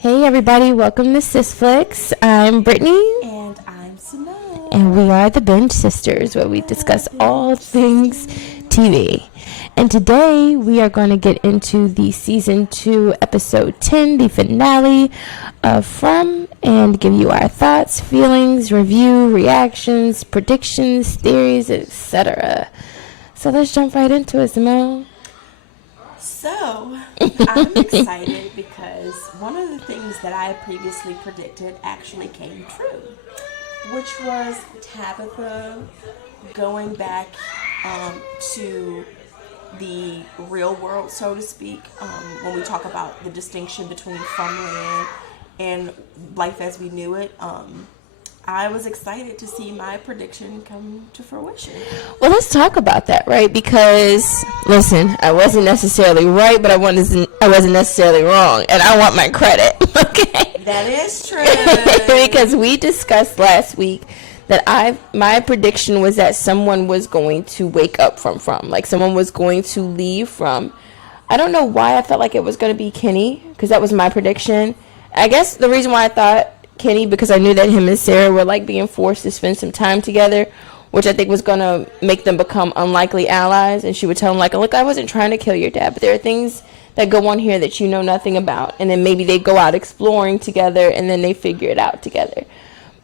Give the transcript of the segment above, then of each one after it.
Hey everybody, welcome to SisFlix. I'm Brittany. And I'm Simone. And we are the Binge Sisters, where we discuss all things TV. And today we are going to get into the Season 2, Episode 10, the finale of From, and give you our thoughts, feelings, review, reactions, predictions, theories, etc. So let's jump right into it, Simone. So, I'm excited because one of the things that I previously predicted actually came true, which was Tabitha going back to the real world, so to speak, when we talk about the distinction between Funland and life as we knew it. I was excited to see my prediction come to fruition. Well, let's talk about that, right? Because, listen, I wasn't necessarily right, but I wasn't necessarily wrong, and I want my credit, okay? That is true. Because we discussed last week that my prediction was that someone was going to wake up from, like someone was going to leave from. I don't know why I felt like it was going to be Kenny, because that was my prediction. I guess the reason why I thought Kenny, because I knew that him and Sarah were like being forced to spend some time together, which I think was going to make them become unlikely allies. And she would tell him like, look, I wasn't trying to kill your dad, but there are things that go on here that you know nothing about. And then maybe they go out exploring together and then they figure it out together.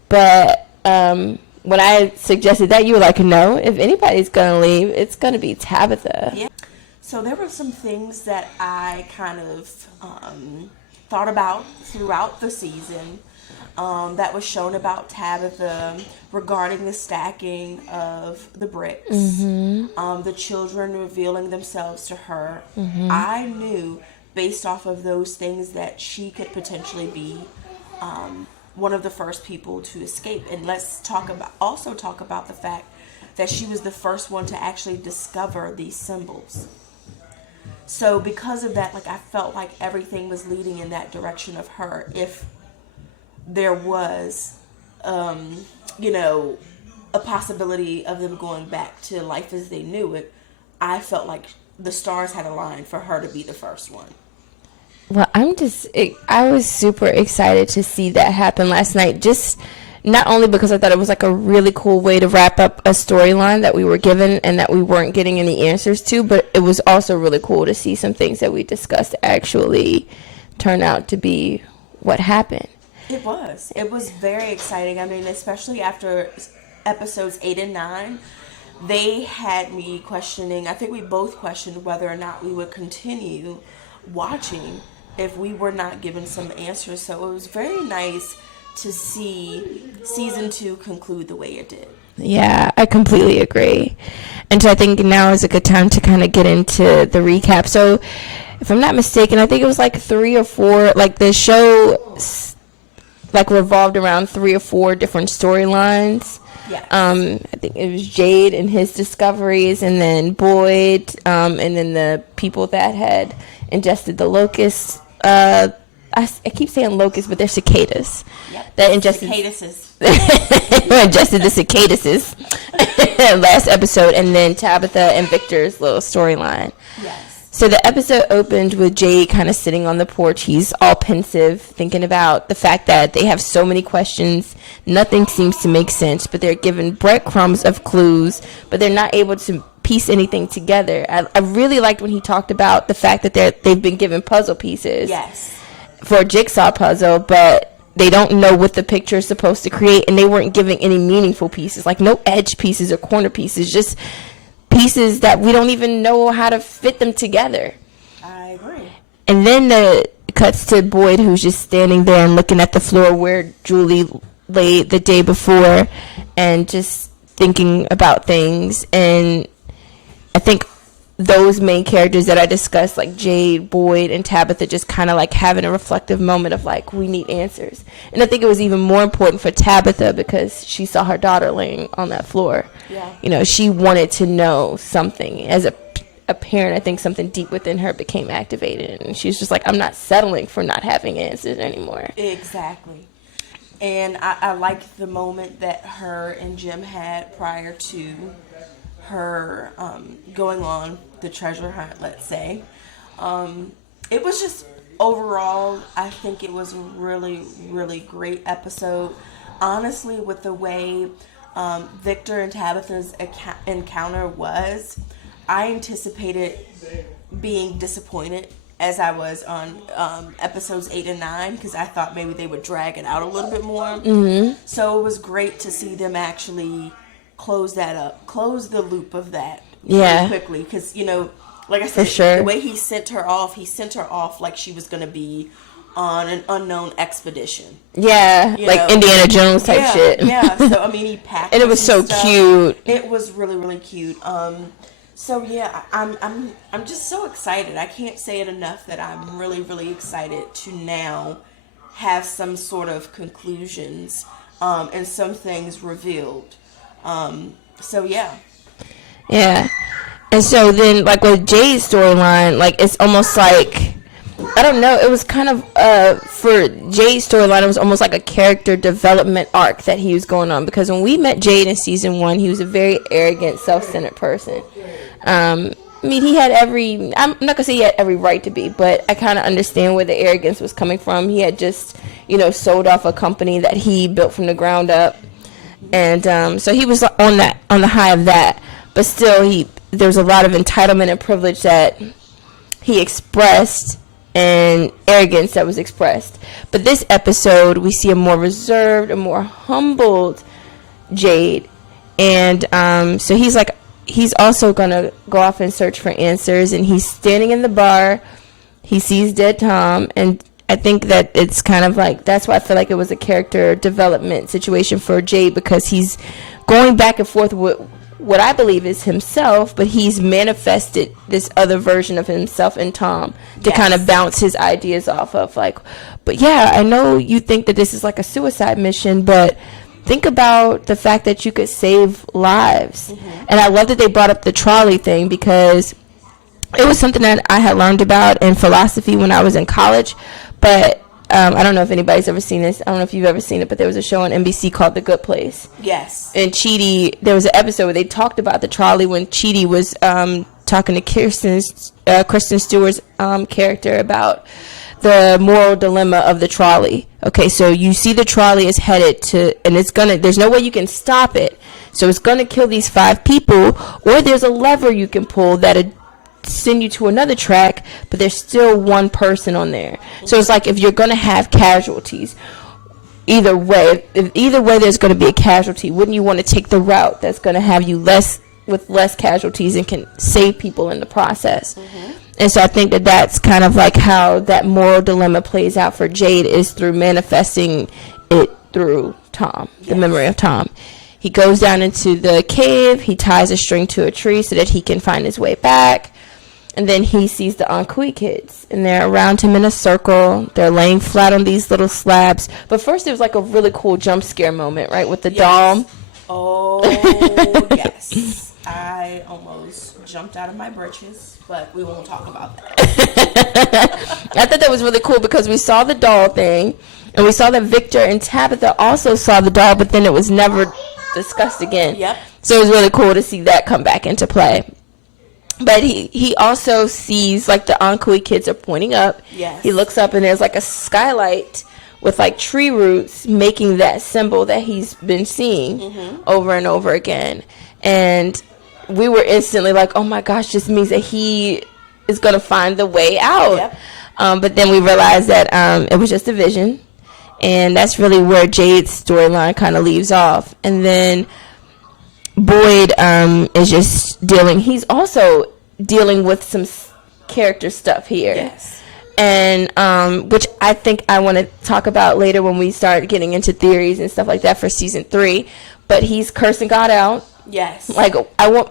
But when I suggested that, you were like, no, if anybody's going to leave, it's going to be Tabitha. Yeah. So there were some things that I kind of thought about throughout the season. That was shown about Tabitha regarding the stacking of the bricks, the children revealing themselves to her. I knew, based off of those things, that she could potentially be one of the first people to escape. And let's also talk about the fact that she was the first one to actually discover these symbols. So because of that, like, I felt like everything was leading in that direction of her. If there was, a possibility of them going back to life as they knew it, I felt like the stars had aligned for her to be the first one. Well, I was super excited to see that happen last night. Just not only because I thought it was like a really cool way to wrap up a storyline that we were given and that we weren't getting any answers to, but it was also really cool to see some things that we discussed actually turn out to be what happened. It was. It was very exciting. I mean, especially after episodes 8 and 9, they had me questioning. I think we both questioned whether or not we would continue watching if we were not given some answers. So it was very nice to see season 2 conclude the way it did. Yeah, I completely agree. And so I think now is a good time to kind of get into the recap. So if I'm not mistaken, I think it was like 3 or 4, like the show like revolved around 3 or 4 different storylines. Yes. I think it was Jade and his discoveries, and then Boyd, and then the people that had ingested the locusts. I keep saying locusts, but they're cicadas. Yep. That ingested ingested the cicadas last episode, and then Tabitha and Victor's little storyline. Yes. So the episode opened with Jade kind of sitting on the porch. He's all pensive, thinking about the fact that they have so many questions. Nothing seems to make sense, but they're given breadcrumbs of clues, but they're not able to piece anything together. I really liked when he talked about the fact that they've been given puzzle pieces. Yes. For a jigsaw puzzle, but they don't know what the picture is supposed to create, and they weren't giving any meaningful pieces, like no edge pieces or corner pieces, just pieces that we don't even know how to fit them together. I agree. And then the cuts to Boyd, who's just standing there and looking at the floor where Julie lay the day before and just thinking about things. And I think those main characters that I discussed, like Jade, Boyd, and Tabitha, just kind of like having a reflective moment of like, we need answers. And I think it was even more important for Tabitha because she saw her daughter laying on that floor. Yeah. You know, she wanted to know something. As a parent, I think something deep within her became activated, and she's just like, I'm not settling for not having answers anymore. Exactly. And I like the moment that her and Jim had prior to her going on the treasure hunt, let's say. It was just overall, I think it was a really, really great episode. Honestly, with the way Victor and Tabitha's encounter was, I anticipated being disappointed as I was on episodes 8 and 9, because I thought maybe they would drag it out a little bit more. Mm-hmm. So it was great to see them actually close that up, close the loop of that really quickly, because, you know, like I said, the way he sent her off like she was going to be on an unknown expedition. Yeah, like know? Indiana Jones type shit. Yeah, so, I mean, he packed and it was so stuff. Cute. It was really, really cute. So, yeah, I'm just so excited. I can't say it enough that I'm really, really excited to now have some sort of conclusions and some things revealed. So, yeah. Yeah. And so then, like, with Jade's storyline, like, it's almost like, I don't know, it was kind of, for Jade's storyline, it was almost like a character development arc that he was going on. Because when we met Jade in season 1, he was a very arrogant, self-centered person. I mean, he had I'm not going to say he had every right to be, but I kind of understand where the arrogance was coming from. He had just, you know, sold off a company that he built from the ground up. And so he was on the high of that. But still, there was a lot of entitlement and privilege that he expressed and arrogance that was expressed. But this episode, we see a more reserved, a more humbled Jade. And so he's also going to go off and search for answers. And he's standing in the bar. He sees dead Tom. And I think that it's kind of like, that's why I feel like it was a character development situation for Jade, because he's going back and forth with what I believe is himself, but he's manifested this other version of himself in Tom to kind of bounce his ideas off of. Like, but yeah, I know you think that this is like a suicide mission, but think about the fact that you could save lives. Mm-hmm. And I love that they brought up the trolley thing, because it was something that I had learned about in philosophy when I was in college. But I don't know if anybody's ever seen this. I don't know if you've ever seen it, but there was a show on NBC called The Good Place. Yes. And Chidi, there was an episode where they talked about the trolley when Chidi was talking to Kristen Stewart's character about the moral dilemma of the trolley. Okay, so you see the trolley is headed to, and there's no way you can stop it. So it's going to kill these 5 people, or there's a lever you can pull that'll send you to another track, but there's still one person on there. So it's like, if you're going to have casualties, either way there's going to be a casualty, wouldn't you want to take the route that's going to have you less casualties and can save people in the process? Mm-hmm. And so I think that that's kind of like how that moral dilemma plays out for Jade, is through manifesting it through Tom, the memory of Tom. He goes down into the cave, he ties a string to a tree so that he can find his way back. And then he sees the Ankui kids, and they're around him in a circle. They're laying flat on these little slabs. But first, there was like a really cool jump scare moment, right, with the doll. Oh, yes. I almost jumped out of my britches, but we won't talk about that. I thought that was really cool, because we saw the doll thing, and we saw that Victor and Tabitha also saw the doll, but then it was never discussed again. Yep. So it was really cool to see that come back into play. But he also sees, like, the Ankui kids are pointing up. Yes. He looks up, and there's, like, a skylight with, like, tree roots making that symbol that he's been seeing over and over again. And we were instantly like, oh, my gosh, this means that he is going to find the way out. Yep. But then we realized that it was just a vision. And that's really where Jade's storyline kind of leaves off. And then Boyd is just he's also dealing with some character stuff here. Yes. And which I think I want to talk about later when we start getting into theories and stuff like that for season 3. But he's cursing God out. Yes. Like, I want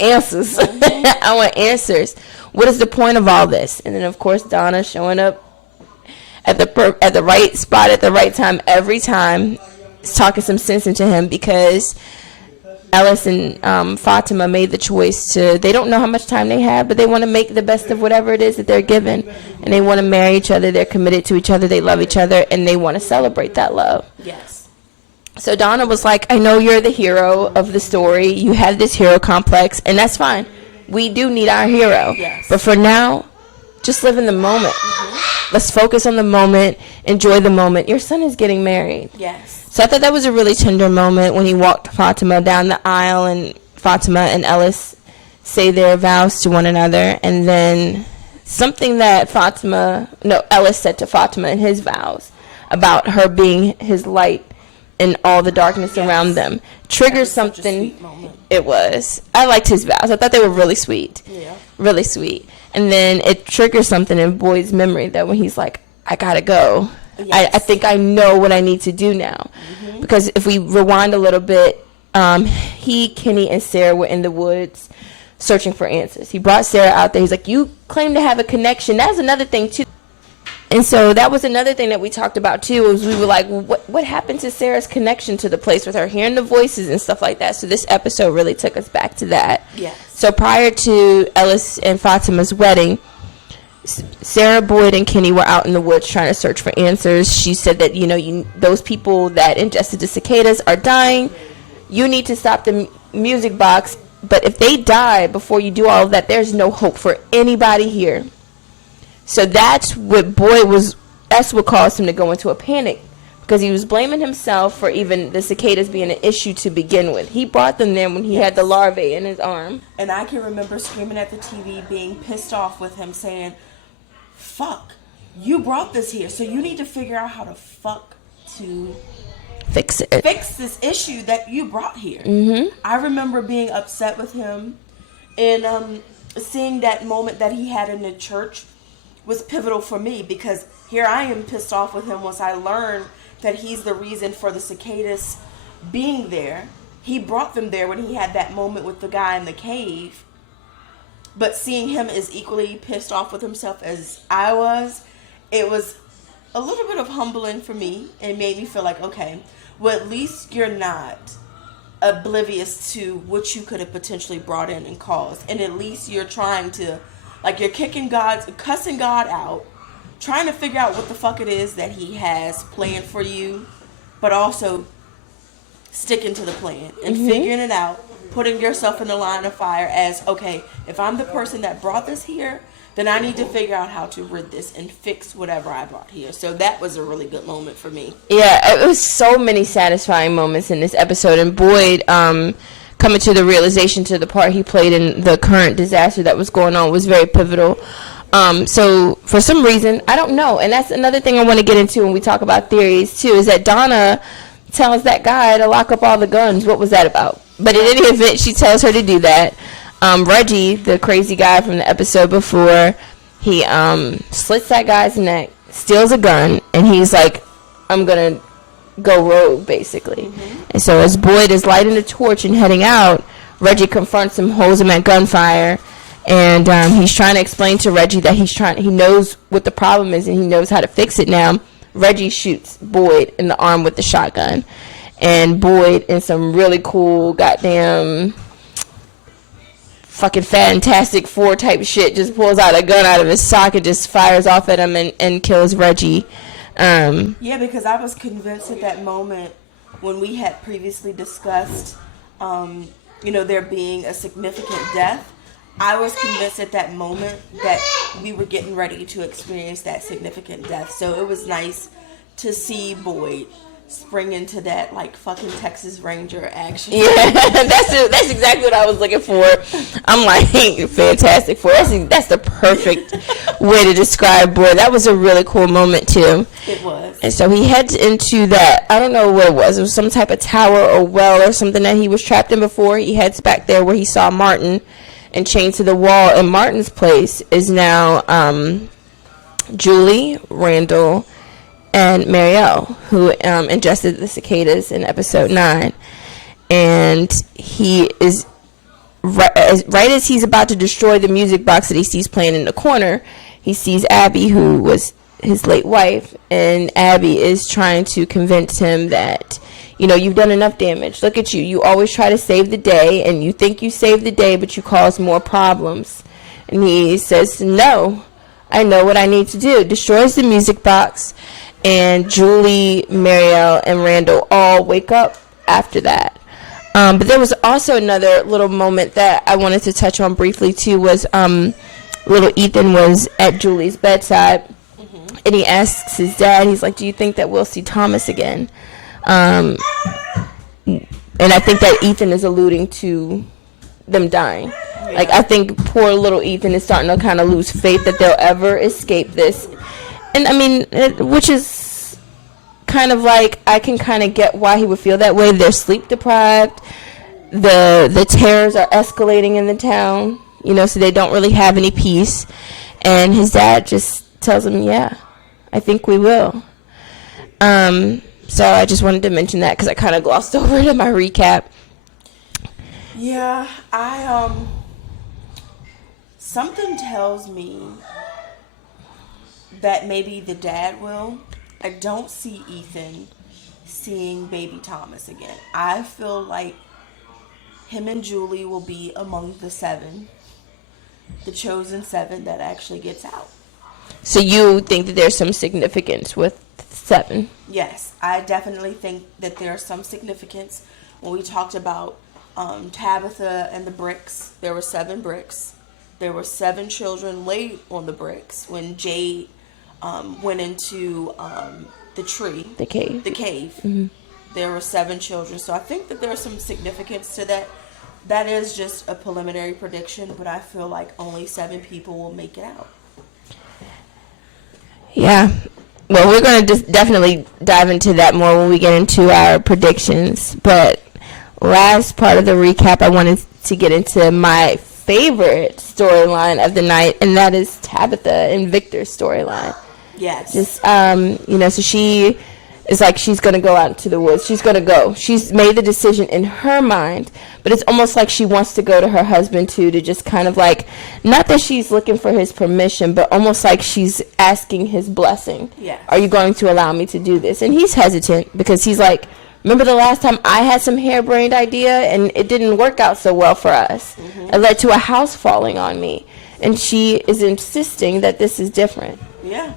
answers. Mm-hmm. I want answers. What is the point of all this? And then, of course, Donna showing up at the right spot at the right time every time, talking some sense into him, because Ellis and Fatima made the choice they don't know how much time they have, but they want to make the best of whatever it is that they're given. And they want to marry each other. They're committed to each other. They love each other. And they want to celebrate that love. Yes. So Donna was like, I know you're the hero of the story. You have this hero complex. And that's fine. We do need our hero. Yes. But for now, just live in the moment. Let's focus on the moment, enjoy the moment. Your son is getting married. Yes. So I thought that was a really tender moment when he walked Fatima down the aisle, and Fatima and Ellis say their vows to one another. And then something that Ellis said to Fatima in his vows about her being his light in all the darkness around them triggers something. It was. I liked his vows. I thought they were really sweet. Yeah. Really sweet. And then it triggers something in Boyd's memory that when he's like, I gotta go. Yes. I think I know what I need to do now. Because if we rewind a little bit, Kenny, and Sarah were in the woods searching for answers. He brought Sarah out there. He's like, you claim to have a connection. That's another thing, too. And so that was another thing that we talked about, too, was we were like, what happened to Sarah's connection to the place with her hearing the voices and stuff like that? So this episode really took us back to that. Yes. So prior to Ellis and Fatima's wedding, Sarah, Boyd, and Kenny were out in the woods trying to search for answers. She said that, those people that ingested the cicadas are dying. You need to stop the music box. But if they die before you do all of that, there's no hope for anybody here. So that's what caused him to go into a panic, because he was blaming himself for even the cicadas being an issue to begin with. He brought them there when he had the larvae in his arm. And I can remember screaming at the TV, being pissed off with him, saying, fuck, you brought this here, so you need to figure out how to fix this issue that you brought here. I remember being upset with him, and seeing that moment that he had in the church was pivotal for me, because here I am pissed off with him once I learned that he's the reason for the cicadas being there. He brought them there when he had that moment with the guy in the cave. But seeing him as equally pissed off with himself as I was, it was a little bit of humbling for me. It made me feel like, okay, well, at least you're not oblivious to what you could have potentially brought in and caused. And at least you're trying to, like, you're cussing God out, trying to figure out what the fuck it is that he has planned for you, but also sticking to the plan and figuring it out, putting yourself in the line of fire as, okay, if I'm the person that brought this here, then I need to figure out how to rid this and fix whatever I brought here. So that was a really good moment for me. Yeah, it was so many satisfying moments in this episode. And Boyd coming to the realization to the part he played in the current disaster that was going on was very pivotal. So for some reason, I don't know, and that's another thing I want to get into when we talk about theories too, is that Donna tells that guy to lock up all the guns. What was that about? But in any event, she tells her to do that. Reggie, the crazy guy from the episode before, he slits that guy's neck, steals a gun, and he's like, I'm gonna go rogue, basically. And so as Boyd is lighting the torch and heading out, Reggie confronts him, holds him at gunfire, and he's trying to explain to Reggie that he knows what the problem is and he knows how to fix it now. Reggie shoots Boyd in the arm with the shotgun, and Boyd, in some really cool goddamn fucking Fantastic Four type shit, just pulls out a gun out of his socket, just fires off at him and kills Reggie. Yeah, because I was convinced at that moment, when we had previously discussed, there being a significant death, I was convinced at that moment that we were getting ready to experience that significant death. So it was nice to see Boyd spring into that, like, fucking Texas Ranger action. Yeah, that's exactly what I was looking for. I'm like, Fantastic Four. That's the perfect way to describe Boyd. That was a really cool moment too. It was. And so he heads into that, I don't know what it was. It was some type of tower or well or something that he was trapped in before. He heads back there where he saw Martin and chained to the wall. And Martin's place is now Julie, Randall, and Marielle, who ingested the cicadas in episode 9. And he is, right as he's about to destroy the music box that he sees playing in the corner, he sees Abby, who was his late wife, and Abby is trying to convince him that, you've done enough damage. Look at you. You always try to save the day, and you think you saved the day, but you cause more problems. And he says, no, I know what I need to do. Destroys the music box. And Julie, Marielle, and Randall all wake up after that. But there was also another little moment that I wanted to touch on briefly, too, was little Ethan was at Julie's bedside, and he asks his dad, he's like, do you think that we'll see Thomas again? And I think that Ethan is alluding to them dying. Yeah. Like, I think poor little Ethan is starting to kind of lose faith that they'll ever escape this. And, I mean, which is kind of like, I can kind of get why he would feel that way. They're sleep deprived. The terrors are escalating in the town, you know, so they don't really have any peace. And his dad just tells him, yeah, I think we will. So I just wanted to mention that because I kind of glossed over it in my recap. Yeah, something tells me that maybe the dad will. I don't see Ethan seeing baby Thomas again. I feel like him and Julie will be among the 7, the chosen 7 that actually gets out. So you think that there's some significance with 7? Yes, I definitely think that there's some significance. When we talked about Tabitha and the bricks, there were 7 bricks. There were 7 children laid on the bricks when Jade went into the tree. The cave. Mm-hmm. There were 7 children. So I think that there's some significance to that. That is just a preliminary prediction, but I feel like only 7 people will make it out. Yeah. Well, we're going to just definitely dive into that more when we get into our predictions. But last part of the recap, I wanted to get into my favorite storyline of the night, and that is Tabitha and Victor's storyline. Yes. Just, so she is like, she's going to go out into the woods. She's going to go. She's made the decision in her mind, but it's almost like she wants to go to her husband, too, to just kind of like, not that she's looking for his permission, but almost like she's asking his blessing. Yes. Are you going to allow me to do this? And he's hesitant because he's like, remember the last time I had some harebrained idea and it didn't work out so well for us? Mm-hmm. It led to a house falling on me. And she is insisting that this is different. Yeah.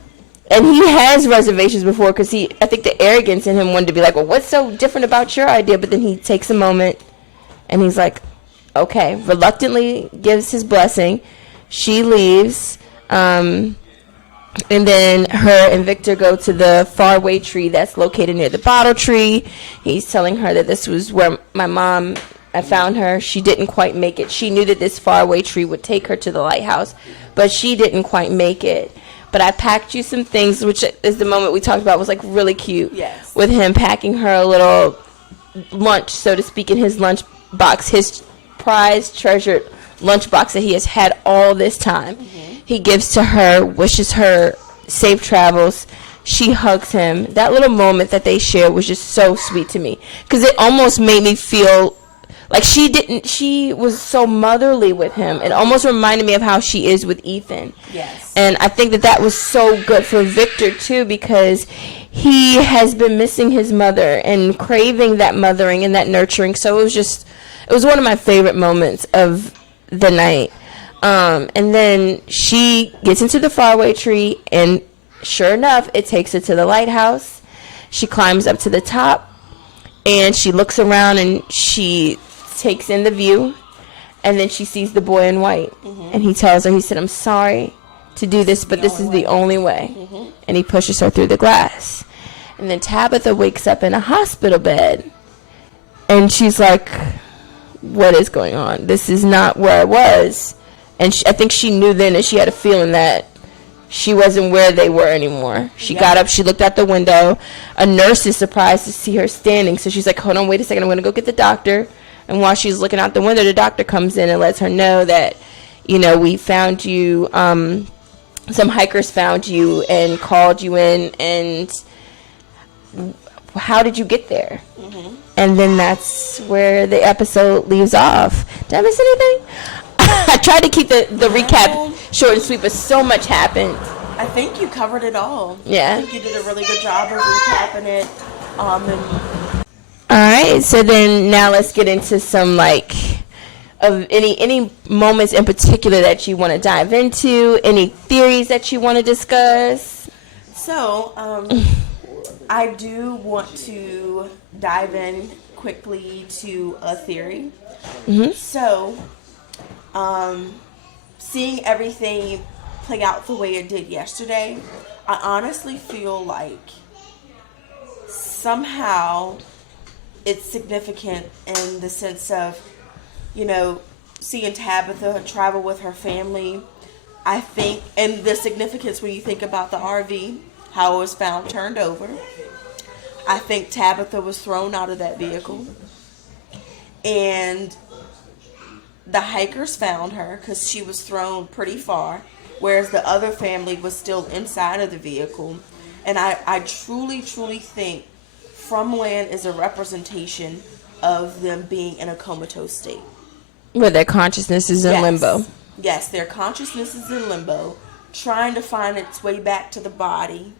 And he has reservations before because I think the arrogance in him wanted to be like, well, what's so different about your idea? But then he takes a moment and he's like, okay, reluctantly gives his blessing. She leaves. And then her and Victor go to the faraway tree that's located near the bottle tree. He's telling her that this was where I found her. She didn't quite make it. She knew that this faraway tree would take her to the lighthouse, but she didn't quite make it. But I packed you some things, which is the moment we talked about was like really cute. Yes. With him packing her a little lunch, so to speak, in his lunch box, his prized, treasured lunch box that he has had all this time. Mm-hmm. He gives to her, wishes her safe travels. She hugs him. That little moment that they shared was just so sweet to me because it almost made me feel like she was so motherly with him. It almost reminded me of how she is with Ethan. Yes. And I think that was so good for Victor, too, because he has been missing his mother and craving that mothering and that nurturing. So it was one of my favorite moments of the night. And then she gets into the faraway tree, and sure enough, it takes her to the lighthouse. She climbs up to the top, and she looks around, and she takes in the view, and then she sees the boy in white. Mm-hmm. And he tells her, he said, I'm sorry to do this, but this is the only way. Mm-hmm. And he pushes her through the glass. And then Tabitha wakes up in a hospital bed, and she's like, what is going on? This is not where I was. And I think she knew then, and she had a feeling that she wasn't where they were anymore. She got up, she looked out the window. A nurse is surprised to see her standing, so she's like, hold on, wait a second, I'm going to go get the doctor. And while she's looking out the window, the doctor comes in and lets her know that, we found you, some hikers found you and called you in, and how did you get there? Mm-hmm. And then that's where the episode leaves off. Did I miss anything? I tried to keep the recap short and sweet, but so much happened. I think you covered it all. Yeah. I think you did a really good job of recapping it. All right, so then now let's get into some of any moments in particular that you want to dive into, any theories that you want to discuss. So, I do want to dive in quickly to a theory. Mm-hmm. So, seeing everything play out the way it did yesterday, I honestly feel like somehow it's significant in the sense of, seeing Tabitha travel with her family. I think, and the significance when you think about the RV, how it was found turned over. I think Tabitha was thrown out of that vehicle. And the hikers found her because she was thrown pretty far, whereas the other family was still inside of the vehicle. And I truly, truly think From Land is a representation of them being in a comatose state. Where their consciousness is in limbo. Yes, their consciousness is in limbo, trying to find its way back to the body.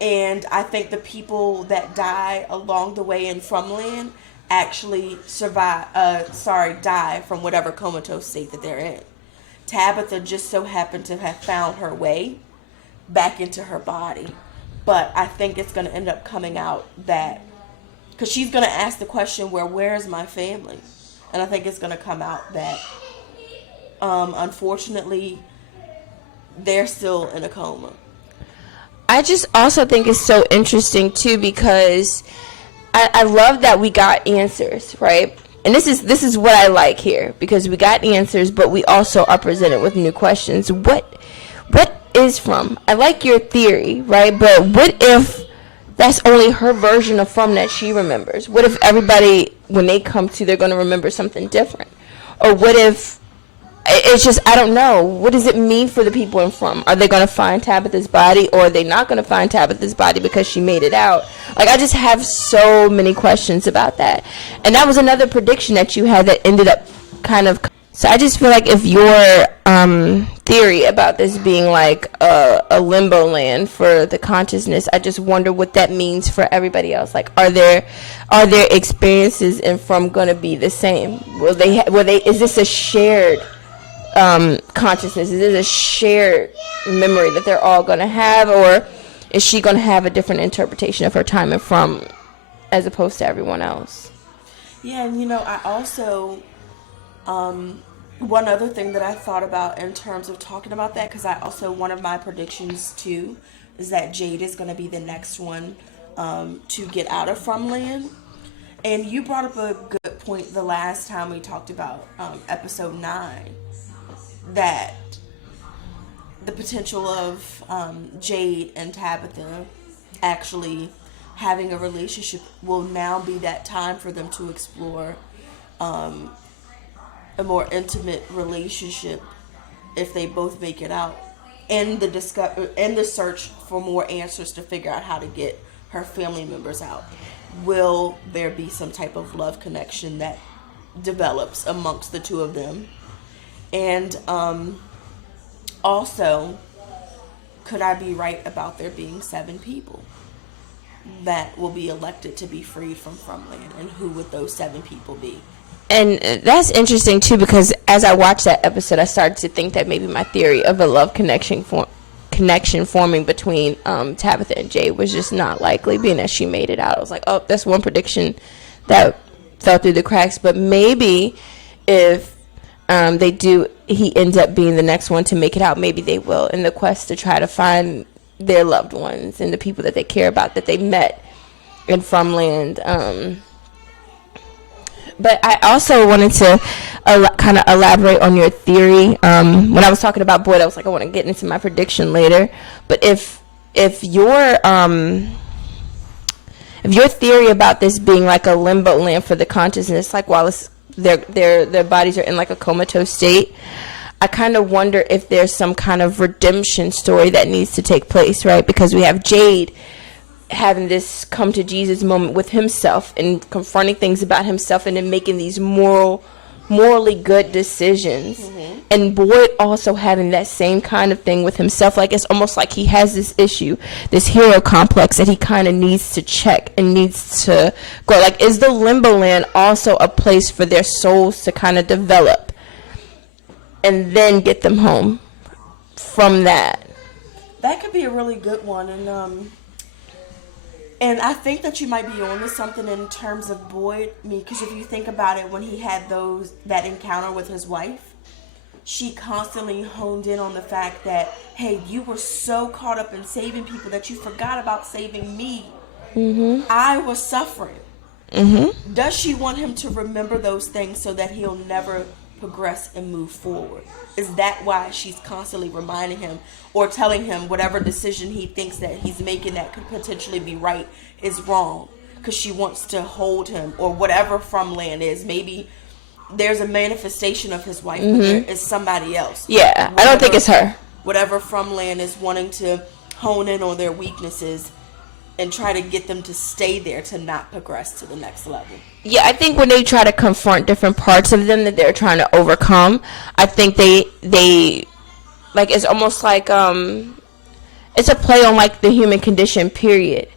And I think the people that die along the way in From Land actually die from whatever comatose state that they're in. Tabitha just so happened to have found her way back into her body. But I think it's going to end up coming out that, because she's going to ask the question, where's my family? And I think it's going to come out that, unfortunately, they're still in a coma. I just also think it's so interesting, too, because I love that we got answers, right? And this is what I like here, because we got answers, but we also are presented with new questions. What is From? I like your theory, right? But what if that's only her version of From that she remembers? What if everybody, when they come to, they're going to remember something different? Or what if it's just, I don't know. What does it mean for the people in From? Are they going to find Tabitha's body, or are they not going to find Tabitha's body because she made it out? Like, I just have so many questions about that. And that was another prediction that you had that ended up kind of... So I just feel like if your theory about this being like a limbo land for the consciousness, I just wonder what that means for everybody else. Like, are their experiences in From going to be the same? Is this a shared consciousness? Is this a shared memory that they're all going to have, or is she going to have a different interpretation of her time in From as opposed to everyone else? Yeah, and I also one other thing that I thought about in terms of talking about that, because one of my predictions too is that Jade is going to be the next one to get out of From Land. And you brought up a good point the last time we talked about episode 9, that the potential of Jade and Tabitha actually having a relationship will now be that time for them to explore a more intimate relationship if they both make it out, and the search for more answers to figure out how to get her family members out. Will there be some type of love connection that develops amongst the two of them? And also, could I be right about there being 7 people that will be elected to be freed from Land, and who would those 7 people be? And that's interesting too, because as I watched that episode, I started to think that maybe my theory of a love connection forming between Tabitha and Jay was just not likely, being that she made it out. I was like, oh, that's one prediction that fell through the cracks. But maybe if he ends up being the next one to make it out, maybe they will, in the quest to try to find their loved ones and the people that they care about that they met in From Land. But I also wanted to kind of elaborate on your theory. When I was talking about Boyd, I was like, I want to get into my prediction later. But if your theory about this being like a limbo land for the consciousness, like while their bodies are in like a comatose state, I kind of wonder if there's some kind of redemption story that needs to take place, right? Because we have Jade having this come to Jesus moment with himself and confronting things about himself and then making these morally good decisions. Mm-hmm. And Boyd also having that same kind of thing with himself. Like, it's almost like he has this issue, this hero complex that he kind of needs to check and needs to go. Like, is the limbo land also a place for their souls to kind of develop and then get them home from that? That could be a really good one. And I think that you might be onto something in terms of Boyd, because if you think about it, when he had that encounter with his wife, she constantly honed in on the fact that, hey, you were so caught up in saving people that you forgot about saving me. I was suffering. Does she want him to remember those things so that he'll never progress and move forward? Is that why she's constantly reminding him or telling him whatever decision he thinks that he's making that could potentially be right is wrong? Because she wants to hold him, or whatever from land is. Maybe there's a manifestation of his wife, but there is somebody else. Yeah, I don't think it's her. Whatever from land is wanting to hone in on their weaknesses and try to get them to stay there, to not progress to the next level. Yeah, I think when they try to confront different parts of them that they're trying to overcome, I think they like, it's almost like it's a play on like the human condition, period.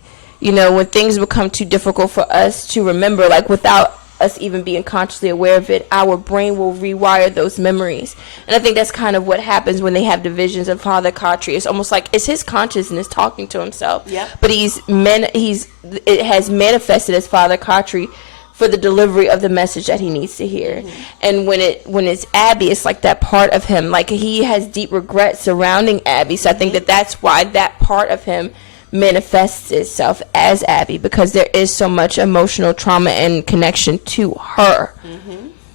You know, when things become too difficult for us to remember, like without us even being consciously aware of it, our brain will rewire those memories. And I think that's kind of what happens when they have the visions of Father Khatri. It's almost like it's his consciousness talking to himself. Yep. But it has manifested as Father Khatri for the delivery of the message that he needs to hear. And when it's Abby, it's like that part of him, like he has deep regret surrounding Abby. So I think that's why that part of him manifests itself as Abby, because there is so much emotional trauma and connection to her.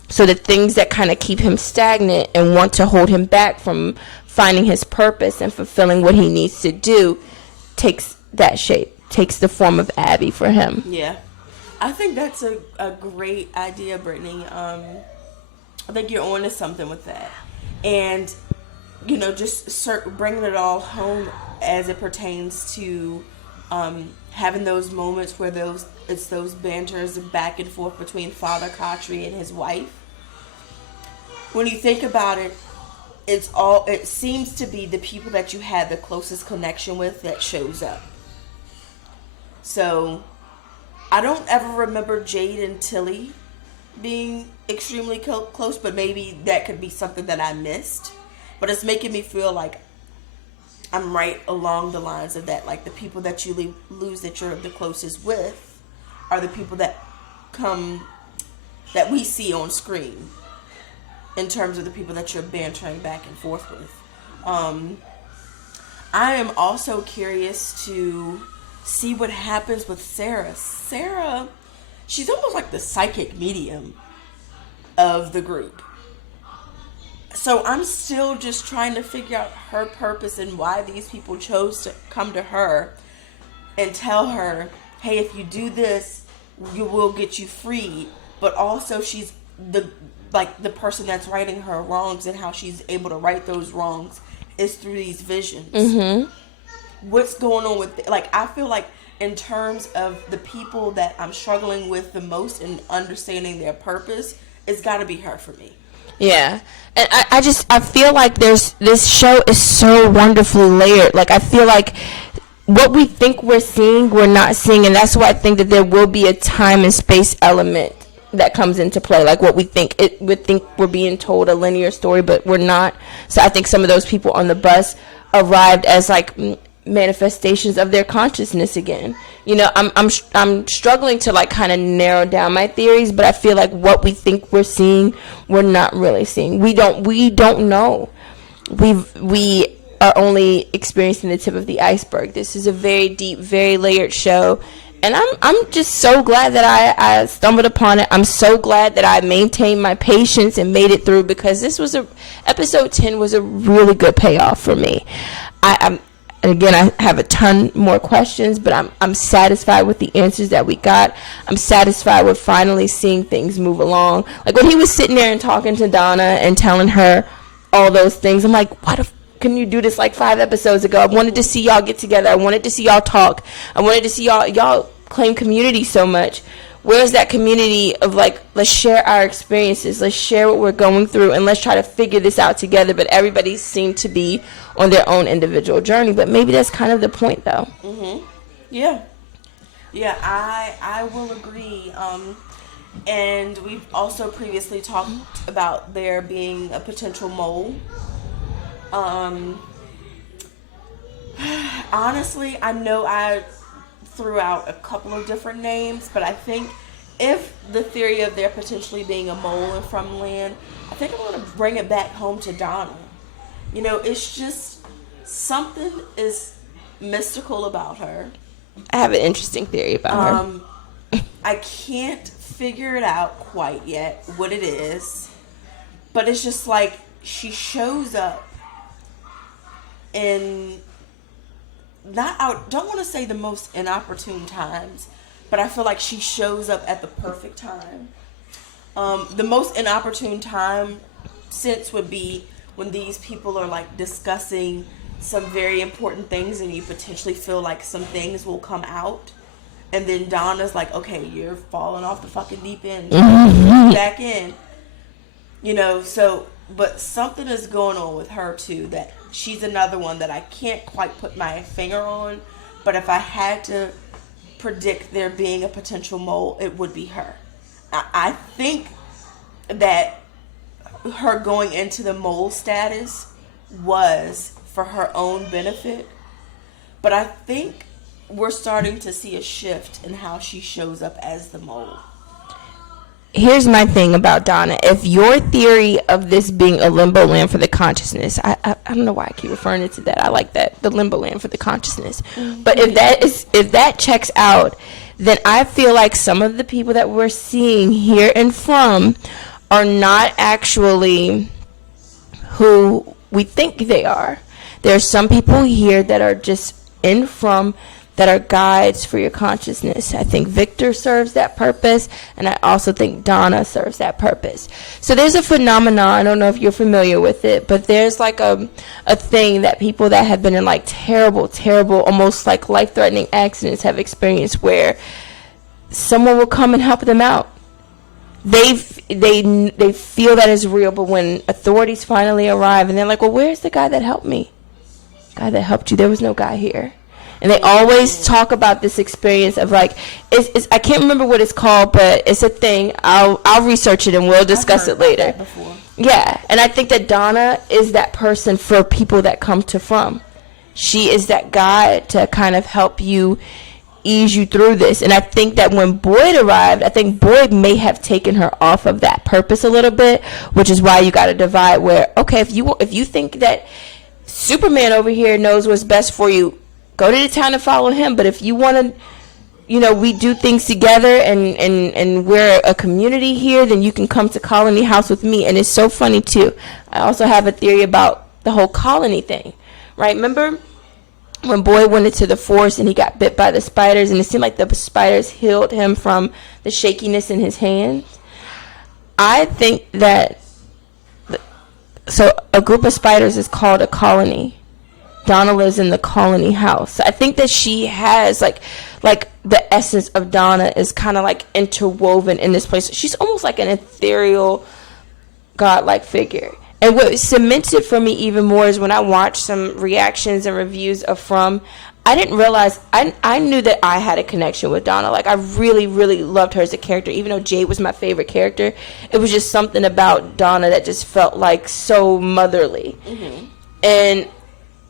So the things that kind of keep him stagnant and want to hold him back from finding his purpose and fulfilling what he needs to do takes that shape, takes the form of Abby for him. Yeah, I think that's a great idea, Brittany. I think you're on to something with that. And, you know, just bringing it all home as it pertains to having those moments where it's those banters back and forth between Father Khatri and his wife. When you think about it, it seems to be the people that you had the closest connection with that shows up. So I don't ever remember Jade and Tilly being extremely close, but maybe that could be something that I missed. But it's making me feel like I'm right along the lines of that. Like the people that you lose that you're the closest with are the people that we see on screen, in terms of the people that you're bantering back and forth with. I am also curious to see what happens with Sarah. Sarah, she's almost like the psychic medium of the group. So I'm still just trying to figure out her purpose and why these people chose to come to her and tell her, hey, if you do this, you will get you free. But also she's the person that's righting her wrongs, and how she's able to right those wrongs is through these visions. What's going on with I feel like in terms of the people that I'm struggling with the most in understanding their purpose, it's got to be her for me. Yeah. And I feel like this show is so wonderfully layered. Like, I feel like what we think we're seeing, we're not seeing. And that's why I think that there will be a time and space element that comes into play. Like, what we think, we're being told a linear story, but we're not. So I think some of those people on the bus arrived as like manifestations of their consciousness again. You know, I'm struggling to like kind of narrow down my theories, but I feel like what we think we're seeing, we're not really seeing. We don't know. We are only experiencing the tip of the iceberg. This is a very deep, very layered show, and I'm just so glad that I stumbled upon it. I'm so glad that I maintained my patience and made it through, because this was episode 10 was a really good payoff for me. And again, I have a ton more questions, but I'm satisfied with the answers that we got. I'm satisfied with finally seeing things move along. Like when he was sitting there and talking to Donna and telling her all those things, I'm like, why the can you do this like 5 episodes ago? I wanted to see y'all get together. I wanted to see y'all talk. I wanted to see y'all claim community so much. Where's that community of like, let's share our experiences, let's share what we're going through, and let's try to figure this out together. But everybody seemed to be on their own individual journey. But maybe that's kind of the point, though. Yeah, I will agree. And we've also previously talked about there being a potential mole. Honestly, I know I threw out a couple of different names, but I think if the theory of there potentially being a mole in From Land, I think I'm going to bring it back home to Donna. You know, it's just something is mystical about her. I have an interesting theory about her. I can't figure it out quite yet what it is, but it's just like she shows up in I don't want to say the most inopportune times, but I feel like she shows up at the perfect time. The most inopportune time since would be when these people are like discussing some very important things and you potentially feel like some things will come out. And then Donna's like, okay, you're falling off the fucking deep end. Back in. You know, so, but something is going on with her too, that she's another one that I can't quite put my finger on. But if I had to predict there being a potential mole, it would be her. I think that her going into the mole status was for her own benefit. But I think we're starting to see a shift in how she shows up as the mole. Here's my thing about Donna. If your theory of this being a limbo land for the consciousness, I don't know why I keep referring it to that. I like that, the limbo land for the consciousness. But if that checks out, then I feel like some of the people that we're seeing here and from are not actually who we think they are. There are some people here that are just in from, that are guides for your consciousness. I think Victor serves that purpose, and I also think Donna serves that purpose. So there's a phenomenon, I don't know if you're familiar with it, but there's like a thing that people that have been in like terrible, almost like life-threatening accidents have experienced, where someone will come and help them out. They feel that is real, but when authorities finally arrive and they're like, well, where's the guy that helped me? Guy that helped you? There was no guy here. And they always talk about this experience of like, it's I can't remember what it's called, but it's a thing. I'll research it and we'll discuss it later. Yeah, and I think that Donna is that person for people that come to From. She is that guide to kind of help you ease you through this. And I think that when Boyd arrived, I think Boyd may have taken her off of that purpose a little bit, which is why you got to divide where, okay, if you think that Superman over here knows what's best for you, go to the town and follow him. But if you want to, you know, we do things together and we're a community here, then you can come to Colony House with me. And it's so funny too. I also have a theory about the whole colony thing, right? Remember when Boyd went into the forest and he got bit by the spiders, and it seemed like the spiders healed him from the shakiness in his hands? I think that, so a group of spiders is called a colony. Donna lives in the colony house. I think that she has like the essence of Donna is kind of like interwoven in this place. She's almost like an ethereal, godlike figure. And what cements it for me even more is when I watched some reactions and reviews of From, I didn't realize, I knew that I had a connection with Donna. Like, I really, really loved her as a character. Even though Jade was my favorite character, it was just something about Donna that just felt like so motherly. Mm-hmm. And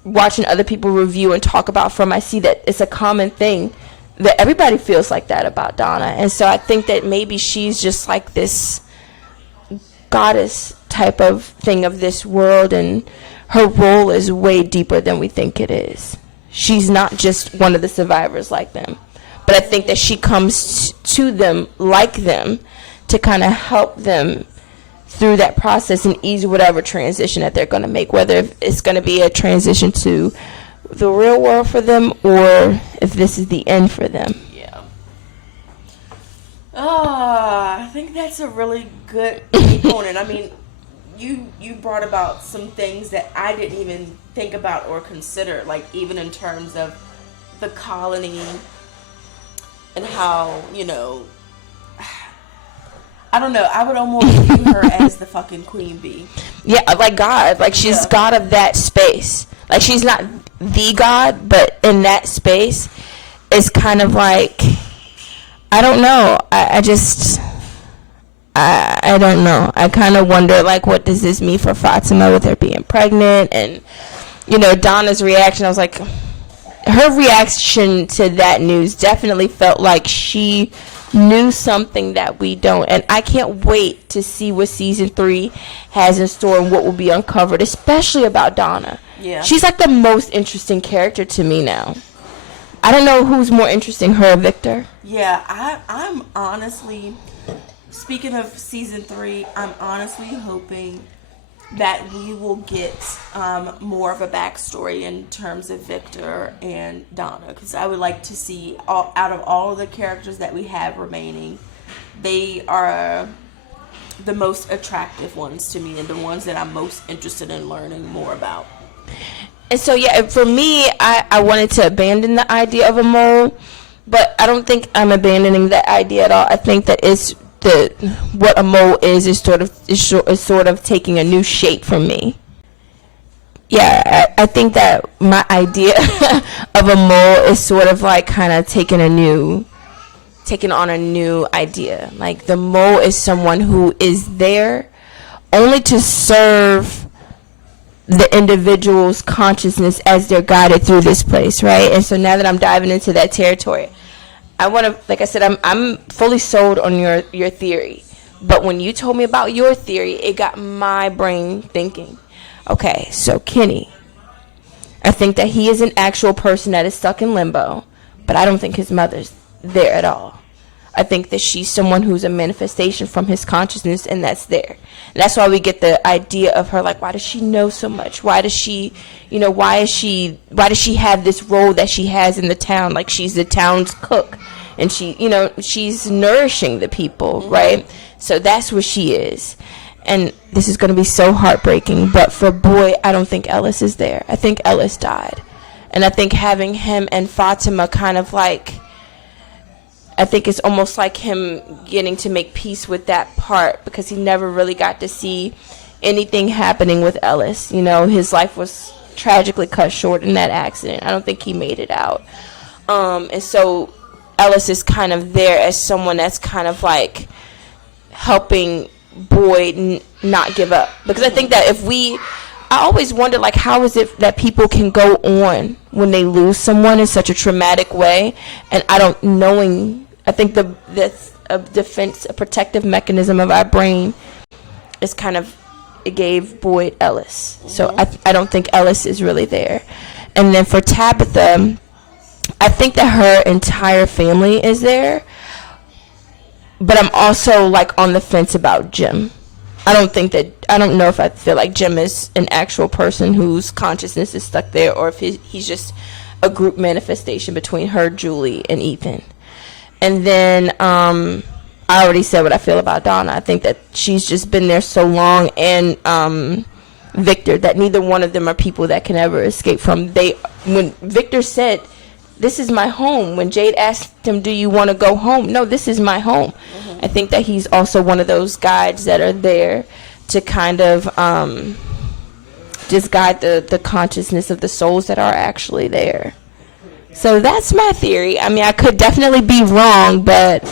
watching other people review and talk about From, I see that it's a common thing that everybody feels like that about Donna. And so I think that maybe she's just like this goddess type of thing of this world, and her role is way deeper than we think it is. She's not just one of the survivors like them, but I think that she comes to them like them to kind of help them through that process and ease whatever transition that they're going to make, whether it's going to be a transition to the real world for them or if this is the end for them. Yeah. I think that's a really good component. I mean, you brought about some things that I didn't even think about or consider, like even in terms of the colony and how, you know, I don't know, I would almost view her as the fucking queen bee. Yeah, like God. Like, she's God of that space. Like, she's not the God, but in that space, it's kind of like, I don't know. I don't know. I kind of wonder, like, what does this mean for Fatima with her being pregnant? And, you know, Donna's reaction, I was like, her reaction to that news definitely felt like she knew something that we don't, and I can't wait to see what season 3 has in store and what will be uncovered, especially about Donna. Yeah, she's like the most interesting character to me now. I don't know who's more interesting, her or Victor. Yeah, I'm honestly, speaking of season 3, I'm honestly hoping that we will get more of a backstory in terms of Victor and Donna, because I would like to see, out of all of the characters that we have remaining, they are the most attractive ones to me and the ones that I'm most interested in learning more about. And so, yeah, for me, I wanted to abandon the idea of a mole, but I don't think I'm abandoning that idea at all. I think that it's what a mole is sort of taking a new shape for me. Yeah, I think that my idea of a mole is sort of like kind of taking on a new idea. Like, the mole is someone who is there only to serve the individual's consciousness as they're guided through this place, right? And so now that I'm diving into that territory, I want to, like I said, I'm fully sold on your theory. But when you told me about your theory, it got my brain thinking. Okay, so Kenny, I think that he is an actual person that is stuck in limbo, but I don't think his mother's there at all. I think that she's someone who's a manifestation from his consciousness, and that's there. And that's why we get the idea of her, like, why does she know so much? Why does she why does she have this role that she has in the town? Like, she's the town's cook, and she's nourishing the people, right? So that's what she is. And this is going to be so heartbreaking, but for Boyd, I don't think Ellis is there. I think Ellis died. And I think having him and Fatima kind of like, I think it's almost like him getting to make peace with that part, because he never really got to see anything happening with Ellis. His life was tragically cut short in that accident. I don't think he made it out. And so Ellis is kind of there as someone that's kind of like helping Boyd not give up. Because I think that I always wonder, like, how is it that people can go on when they lose someone in such a traumatic way? And I think a protective mechanism of our brain is kind of, it gave Boyd Ellis. So I don't think Ellis is really there. And then for Tabitha, I think that her entire family is there. But I'm also like on the fence about Jim. I don't know if I feel like Jim is an actual person whose consciousness is stuck there, or if he's just a group manifestation between her, Julie, and Ethan. And then I already said what I feel about Donna. I think that she's just been there so long, and Victor, that neither one of them are people that can ever escape from. When Victor said, "This is my home," when Jade asked him, "Do you want to go home?" No, this is my home. I think that he's also one of those guides that are there to kind of just guide the consciousness of the souls that are actually there. So that's my theory. I mean, I could definitely be wrong, but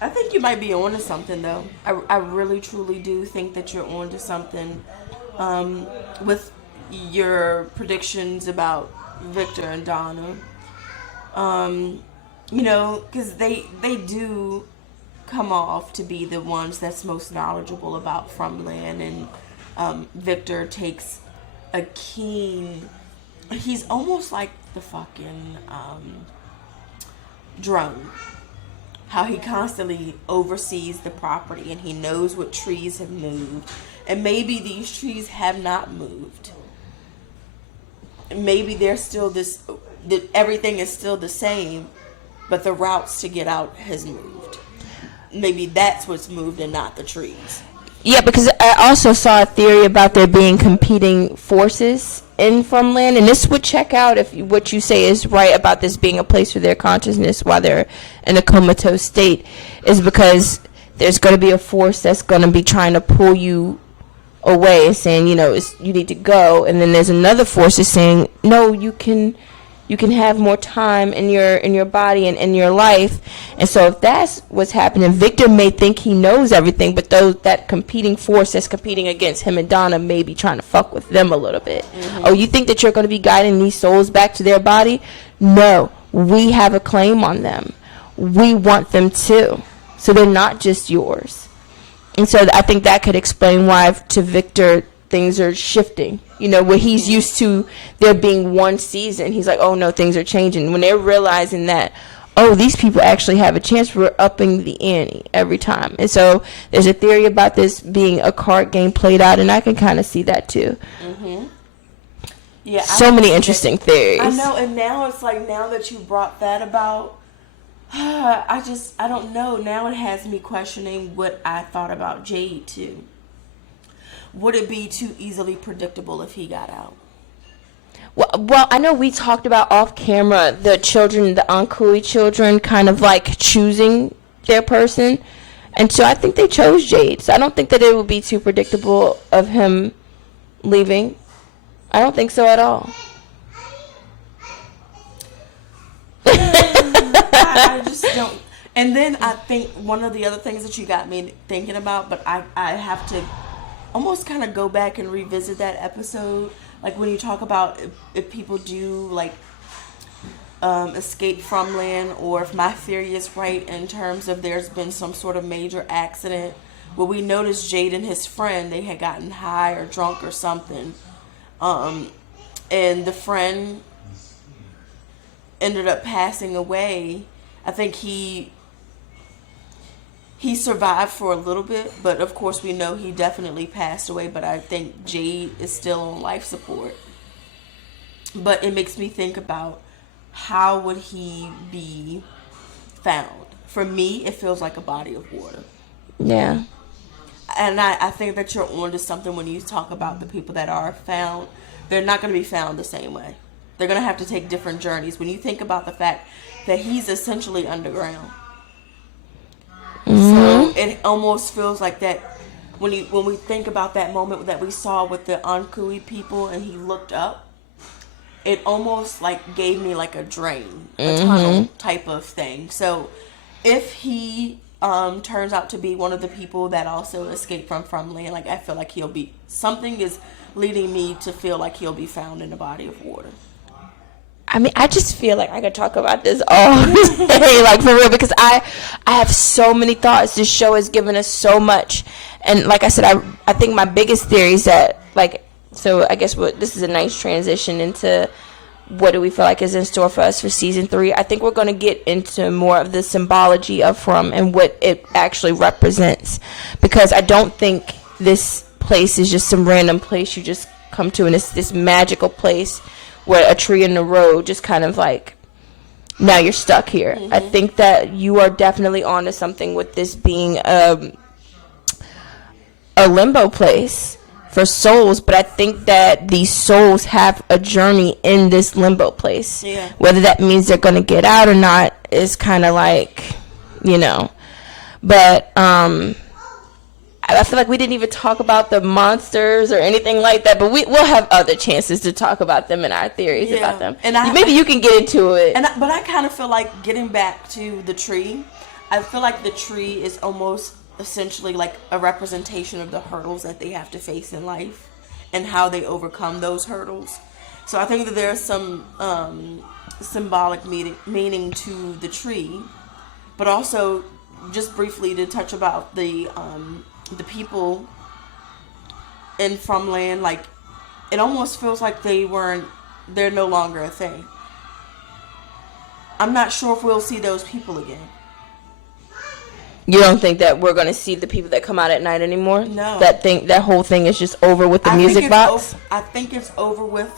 I think you might be onto something, though. I really, truly do think that you're onto something with your predictions about Victor and Donna. Because they do come off to be the ones that's most knowledgeable about Frumland, and Victor takes a keen, he's almost like the fucking drone, how he constantly oversees the property and he knows what trees have moved, and maybe these trees have not moved. Maybe they're still everything is still the same, but the routes to get out has moved. Maybe that's what's moved and not the trees. Yeah, because I also saw a theory about there being competing forces in Frumland, and this would check out if what you say is right about this being a place for their consciousness while they're in a comatose state, is because there's going to be a force that's going to be trying to pull you away and saying, you need to go, and then there's another force that's saying, no, you can You can have more time in your body and in your life. And so if that's what's happening, Victor may think he knows everything, but that competing force that's competing against him and Donna may be trying to fuck with them a little bit. Oh, you think that you're going to be guiding these souls back to their body? No, we have a claim on them. We want them too. So they're not just yours. And so I think that could explain why to Victor things are shifting. Where he's used to there being one season, he's like, oh no, things are changing. When they're realizing that, oh, these people actually have a chance, we're upping the ante every time. And so there's a theory about this being a card game played out, and I can kind of see that too. Yeah, so many interesting theories. I know, and now it's like, now that you brought that about, I don't know. Now it has me questioning what I thought about Jade too. Would it be too easily predictable if he got out? Well, I know we talked about off camera the children, the Ankui children, kind of like choosing their person. And so I think they chose Jade. So I don't think that it would be too predictable of him leaving. I don't think so at all. I just don't. And then I think one of the other things that you got me thinking about, but I have to almost kind of go back and revisit that episode, like when you talk about if people do like escape from land, or if my theory is right in terms of there's been some sort of major accident where we noticed Jade and his friend, they had gotten high or drunk or something, and the friend ended up passing away. I think he survived for a little bit, but of course we know he definitely passed away. But I think Jade is still on life support. But it makes me think about, how would he be found? For me, it feels like a body of water. Yeah. And I think that you're onto something when you talk about the people that are found. They're not going to be found the same way. They're going to have to take different journeys. When you think about the fact that he's essentially underground. So it almost feels like that when we think about that moment that we saw with the Ankui people and he looked up, it almost like gave me like a drain, a tunnel type of thing. So if he turns out to be one of the people that also escaped from land, like I feel like something is leading me to feel like he'll be found in a body of water. I mean, I just feel like I could talk about this all day, like for real, because I have so many thoughts. This show has given us so much. And like I said, I think my biggest theory is that, like, so I guess this is a nice transition into what do we feel like is in store for us for season 3. I think we're going to get into more of the symbology of From and what it actually represents, because I don't think this place is just some random place you just come to and it's this magical place where a tree in the road just kind of like, now you're stuck here. I think that you are definitely onto something with this being a limbo place for souls, but I think that these souls have a journey in this limbo place. Yeah. Whether that means they're going to get out or not is kind of like, but I feel like we didn't even talk about the monsters or anything like that, but we'll have other chances to talk about them and our theories about them. And maybe you can get into it. But I kind of feel like getting back to the tree, I feel like the tree is almost essentially like a representation of the hurdles that they have to face in life and how they overcome those hurdles. So I think that there's some symbolic meaning to the tree, but also just briefly to touch about the people in From Land, like it almost feels like they're no longer a thing. I'm not sure if we'll see those people again. You don't think that we're going to see the people that come out at night anymore? No. That whole thing is just over with the music box? I think it's over with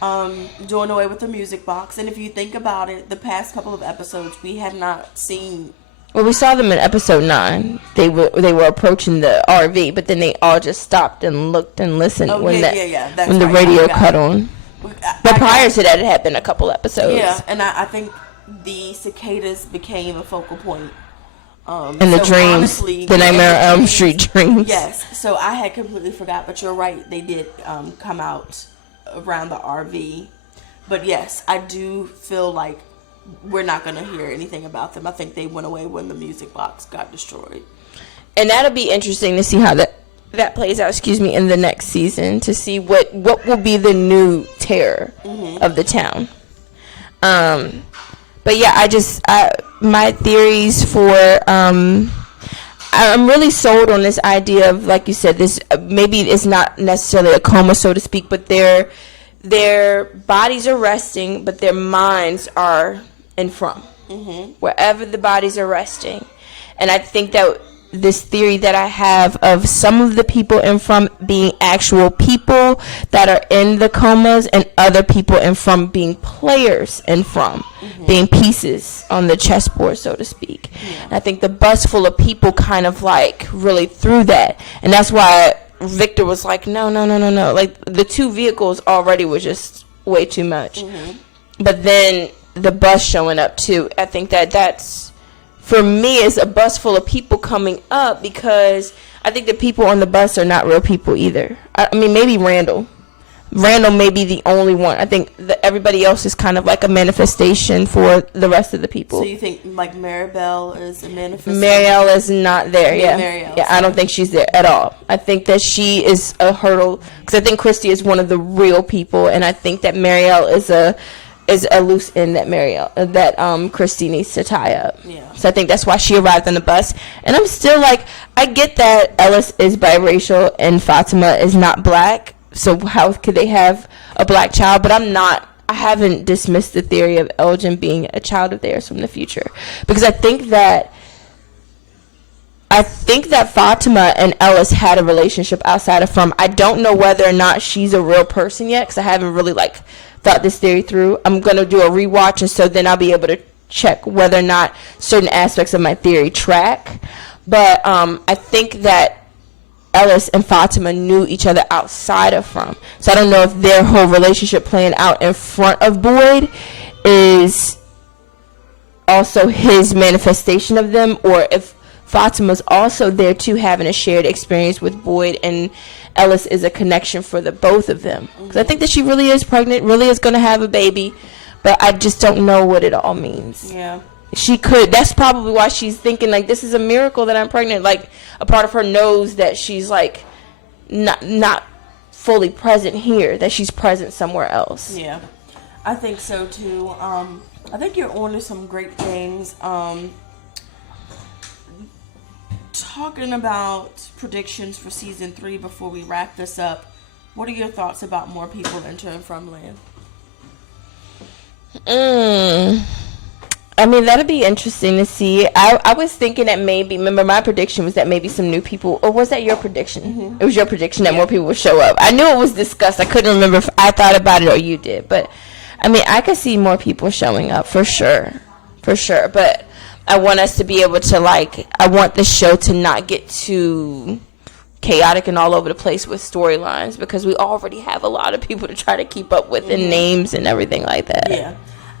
doing away with the music box. And if you think about it, the past couple of episodes, we have not seen... Well, we saw them in episode 9. They were approaching the RV, but then they all just stopped and looked and listened when the radio cut on. But prior to that, it had been a couple episodes. Yeah, and I think the cicadas became a focal point. And the dreams, honestly, the Nightmare on Elm Street dreams. Yes, so I had completely forgot, but you're right. They did come out around the RV. But yes, I do feel like we're not going to hear anything about them. I think they went away when the music box got destroyed. And that'll be interesting to see how that plays out, in the next season, to see what will be the new terror of the town. But yeah, my theories for, I'm really sold on this idea of, like you said, this, maybe it's not necessarily a coma, so to speak, but their bodies are resting, but their minds are in from, wherever the bodies are resting. And I think that this theory that I have of some of the people in from being actual people that are in the comas, and other people in from being players in from, being pieces on the chessboard, so to speak. And I think the bus full of people kind of like really threw that, and that's why Victor was like, no. Like, the two vehicles already was just way too much. But then the bus showing up too, I think that's, for me, is a bus full of people coming up, because I think the people on the bus are not real people either. I mean, maybe Randall. Randall may be the only one. I think that everybody else is kind of like a manifestation for the rest of the people. So you think like Maribel is a manifestation? Marielle is not there. Yeah, Marielle, I don't think she's there at all. I think that she is a hurdle, because I think Christy is one of the real people, and I think that Marielle is a loose end that Christy needs to tie up. Yeah. So I think that's why she arrived on the bus. And I'm still like, I get that Ellis is biracial and Fatima is not black, so how could they have a black child? But I haven't dismissed the theory of Elgin being a child of theirs from the future, because I think that Fatima and Ellis had a relationship outside of from. I don't know whether or not she's a real person yet, because I haven't really thought this theory through. I'm going to do a rewatch, and so then I'll be able to check whether or not certain aspects of my theory track. But I think that Ellis and Fatima knew each other outside of from. So I don't know if their whole relationship playing out in front of Boyd is also his manifestation of them, or if Fatima's also there too, having a shared experience with Boyd, and Ellis is a connection for the both of them. Because I think that she really is pregnant, really is going to have a baby, but I just don't know what it all means. Yeah. She could. That's probably why she's thinking, like, this is a miracle that I'm pregnant. Like, a part of her knows that she's, like, not fully present here, that she's present somewhere else. Yeah. I think so, too. I think you're on to some great things. Talking about predictions for season 3 before we wrap this up, what are your thoughts about more people entering from land? I mean, that'd be interesting to see. I was thinking that maybe, remember my prediction was that maybe some new people, or was that your prediction? Mm-hmm. It was your prediction that more people would show up. I knew it was discussed. I couldn't remember if I thought about it or you did. But, I mean, I could see more people showing up for sure. For sure. But I want us to be able to, like, I want the show to not get too chaotic and all over the place with storylines, because we already have a lot of people to try to keep up with, and names and everything like that. Yeah.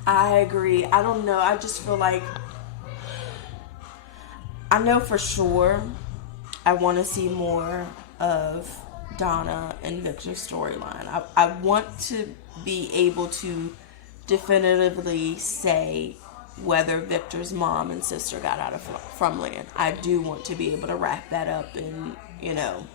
I agree. I don't know. I just feel like, I know for sure I want to see more of Donna and Victor's storyline. I want to be able to definitively say whether Victor's mom and sister got out of from land. I do want to be able to wrap that up and, you know,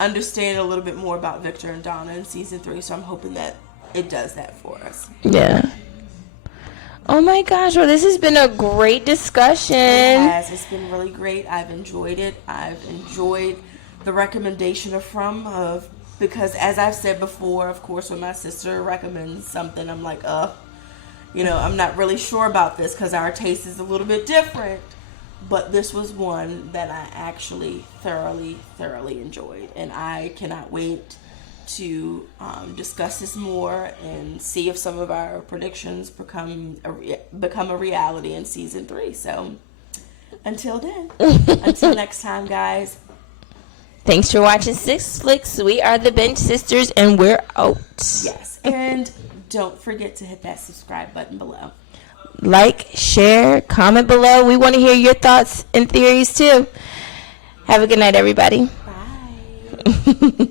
understand a little bit more about Victor and Donna in season 3. So I'm hoping that it does that for us. Yeah. Oh my gosh, well, this has been a great discussion. It has. It's been really great. I've enjoyed it. I've enjoyed the recommendation because as I've said before, of course, when my sister recommends something, I'm like, you know, I'm not really sure about this because our taste is a little bit different. But this was one that I actually thoroughly enjoyed. And I cannot wait to discuss this more and see if some of our predictions become a reality in season 3. So until then, until next time, guys. Thanks for watching SisFlix. We are the Bench Sisters, and we're out. Yes, and don't forget to hit that subscribe button below. Like, share, comment below. We want to hear your thoughts and theories too. Have a good night, everybody. Bye.